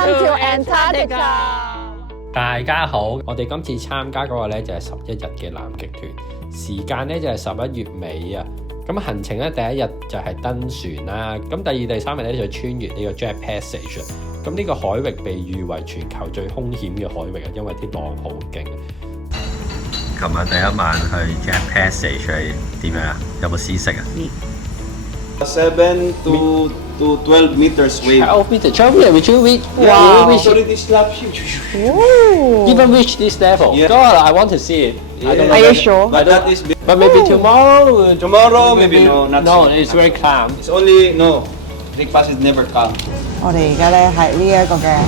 Welcome to Antarctica。大家好，我哋今次參加嗰個咧就係11日嘅南極團，時間咧就係11月尾啊。咁行程咧第一日就係登船啦，咁第二、第三日咧就穿越呢個 Jet Passage。咁呢個海域被譽為全球最兇險嘅海域啊，因為啲浪好勁。琴日第一晚去 Jet Passage 係點樣啊？有冇試食啊？7 to 12 meters wave. 12 meters, would you reach? Wow. Already slap huge. Even reach this level? Yeah. God, I want to see it. I don't know. Are you sure? But that is But maybe tomorrow. tomorrow. Maybe no, not No, soon. it's very calm. It's only no. Breakfast is never calm. 我哋而家咧喺呢一個嘅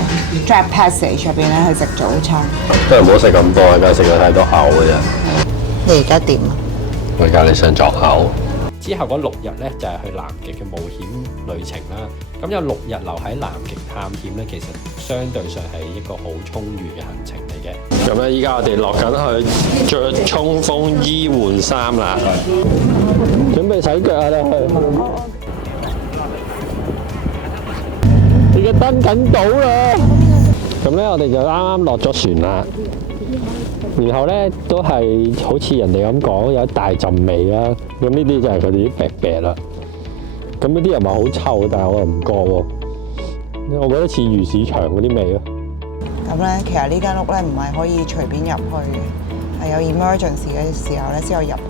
Jet Passage 入邊咧去食早餐。都係唔好食咁多，而家食咗太多口嘅啫。你而家點啊？我而家你想作口。之後嗰6日咧就係去南極嘅冒險旅程啦。咁有6日留喺南極探險咧，其實相對上係一個好充裕嘅行程嚟嘅。咁咧，依家我哋落緊去着衝鋒衣換衫啦，準備洗腳啊！你去。你嘅登緊島啦！咁咧，我哋就啱啱落咗船啦。然後咧都係好似人哋咁講有一大陣味啦，咁呢啲就係佢哋啲白白啦。咁嗰啲人話好臭，但係我又唔覺喎，我覺得似魚市場嗰啲味咯。咁咧，其實呢間屋咧唔係可以隨便入去嘅，係有 emergency 嘅時候咧先可以入去。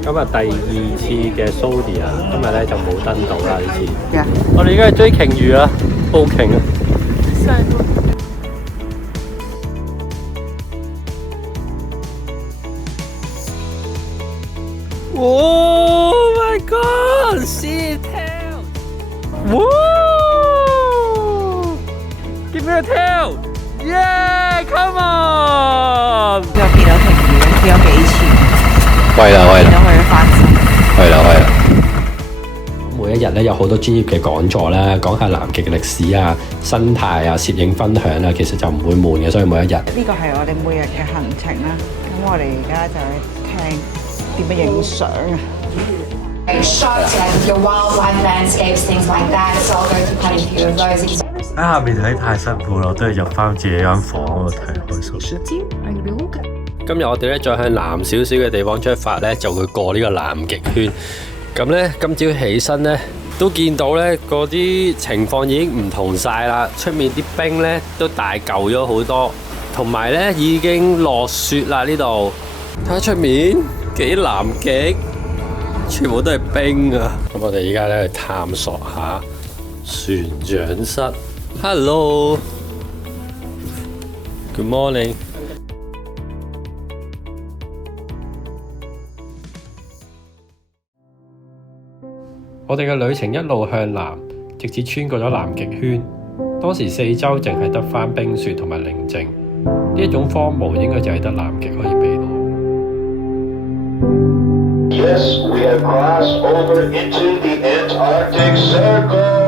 今日第2次嘅 Sodi 啊，今日咧就冇登到啦呢次。Yeah. 我哋而家係追鯨魚啊，捕鯨啊！Oh my God! See tail! Woo! Give me a tail! Yeah! Come on! 有見到鯨魚，見咗幾次，喂啦喂啦，見到佢嘅翻身。喂啦喂啦！每一日咧有好多專業嘅講座啦，講下南極嘅歷史啊、生態啊、攝影分享啊，其實就唔會悶嘅，所以每一日。呢個係我哋每日嘅行程啦。咁我哋而家就去聽點樣影相啊。Shots like your wildlife landscapes, things like that. So I'll go through quite a few of those. 喺下邊睇太辛苦啦，都係入翻自己間房度睇開心。今日我哋咧再向南少少嘅地方出發咧，就會過呢個南極圈。咁咧今朝起身咧，都見到咧嗰啲情況已經唔同晒啦。出面啲冰咧都大嚿咗好多，同埋咧已經落雪啦呢度。睇下出面幾南極，全部都係冰啊！咁我哋而家咧去探索下船長室。Hello，Good morning。我哋嘅旅程一路向南，直至穿過咗南極圈。當時四周淨係得返冰雪同埋寧靜，呢一種荒蕪應該就係得南極可以俾到。Yes, we have crossed over into the Antarctic Circle.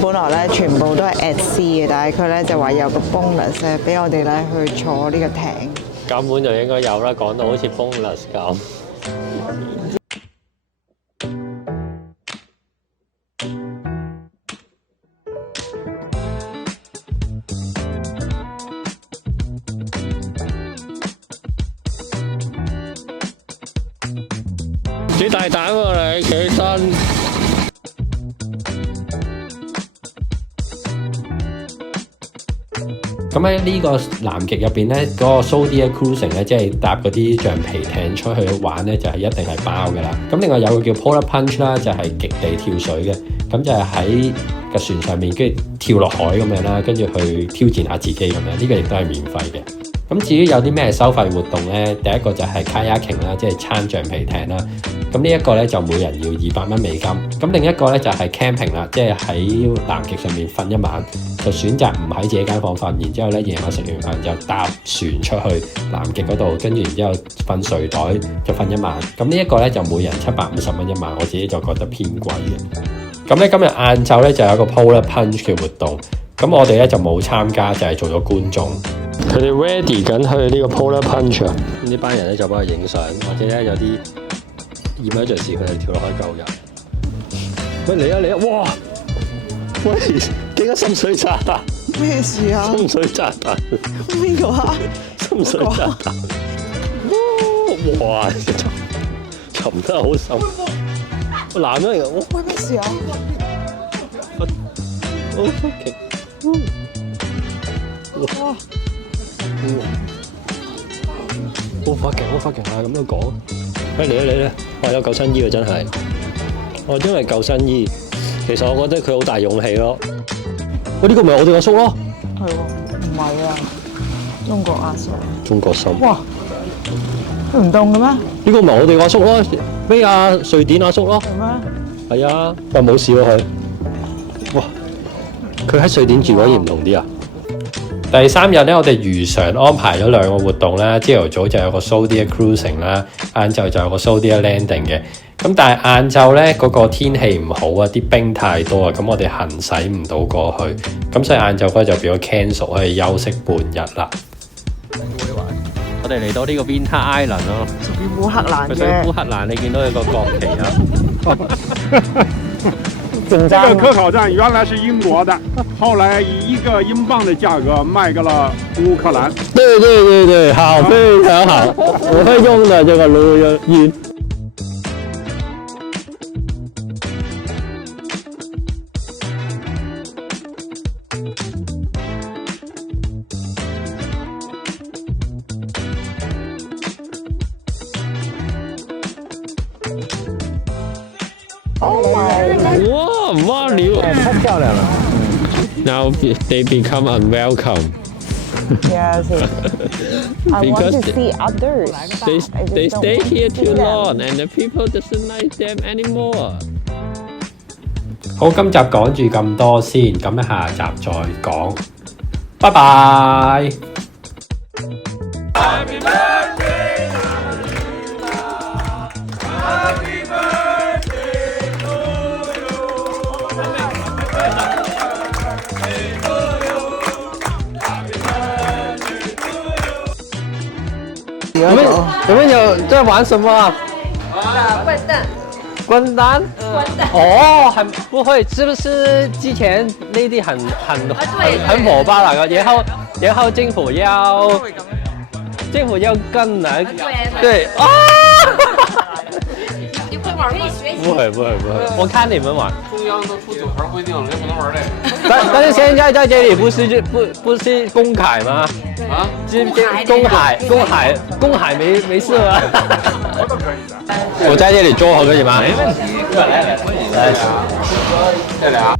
本來咧全部都係 at sea 嘅，但係佢咧就話有個 bonus 咧，俾我哋咧去坐呢個艇。根本就應該有啦，講到好似 bonus 咁。幾大膽喎你，企起身！咁喺呢個南極入邊咧，嗰、個 Zodiac Cruising 咧，即係搭嗰啲橡皮艇出去玩咧，就係、一定係包㗎啦。咁另外有個叫 Polar Plunge 啦，就係極地跳水嘅，咁就係喺個船上面跟住跳落海咁樣啦，跟住去挑戰下自己咁樣，呢、個亦都係免費嘅。咁至於有啲咩收費活動咧，第一個就係 kayaking 啦，即係撐橡皮艇啦。咁呢一個咧就每人要200蚊美金。咁另一個咧就係 camping 啦，即係喺南極上面瞓一晚，就選擇唔喺自己間房瞓，然之後咧夜晚食完飯就搭船出去南極嗰度，跟住然之後瞓睡袋就瞓一晚。咁呢一個咧就每人750蚊一晚，我自己就覺得偏貴嘅。咁咧今日晏晝咧就有一個 Polar Plunge 嘅活動，咁我哋咧就冇參加，就係做咗觀眾。佢哋 ready 緊去呢個 Polar Plunge 啊！呢班人咧就幫佢影相，或者咧有啲 emergency 佢哋跳落海救人。喂，嚟啊嚟啊！哇！喂，點解深水炸彈？咩事啊？深水炸彈？邊個啊？深水炸彈！哇！沉得好深，男人嚟㗎！喂，咩事啊？好勁！哇！好發勁啊！咁都講，嚟啦！我有救生衣啊，真係。我因為救生衣，其實我覺得佢好大勇氣咯。喂，呢個咪我哋阿叔咯？係喎，唔係啊，中國阿叔。中國心。哇！佢唔凍嘅咩？呢個咪我哋阿叔咯，咩啊？瑞典阿叔咯。係咩？係啊，但冇事喎佢。哇！佢喺瑞典住果然唔同啲啊！第3日咧，我哋如常安排咗2個活動啦。朝頭早就有個 Zodiac Cruising 啦，晏晝就有個 Zodiac Landing 嘅。咁但係晏晝咧嗰個天氣唔好啊，啲冰太多啊，咁我哋行駛唔到過去，咁所以晏晝嗰日就變咗 cancel，可以休息半日啦。我哋嚟到呢個 Winter Island 咯，屬於烏克蘭佢屬於烏克蘭，你見到有個國旗啊。这个科考站原来是英国的，后来以1个英镑的价格卖给了乌克兰。對，好，非常好，我會用的這個錄音。哇牛！太漂亮了。Now they become unwelcome. Yes. I want to see others. They stay here too long, and the people doesn't like them anymore. 好，今集講住咁多先，咁下集再講。拜拜。Happy birthday, Happy birthday to you. 你们有在玩什么啊？笨蛋。滚蛋！哦，很不会，是不是之前内地很火爆那个，然后政府要跟来，对啊。你会玩吗？学习。不会，我看你们玩。中央都出9条规定了，就不能玩这个。但是现在在这里不是公海吗？啊？公海没事吗？我在这里坐好可以吗？没问题。来，这俩。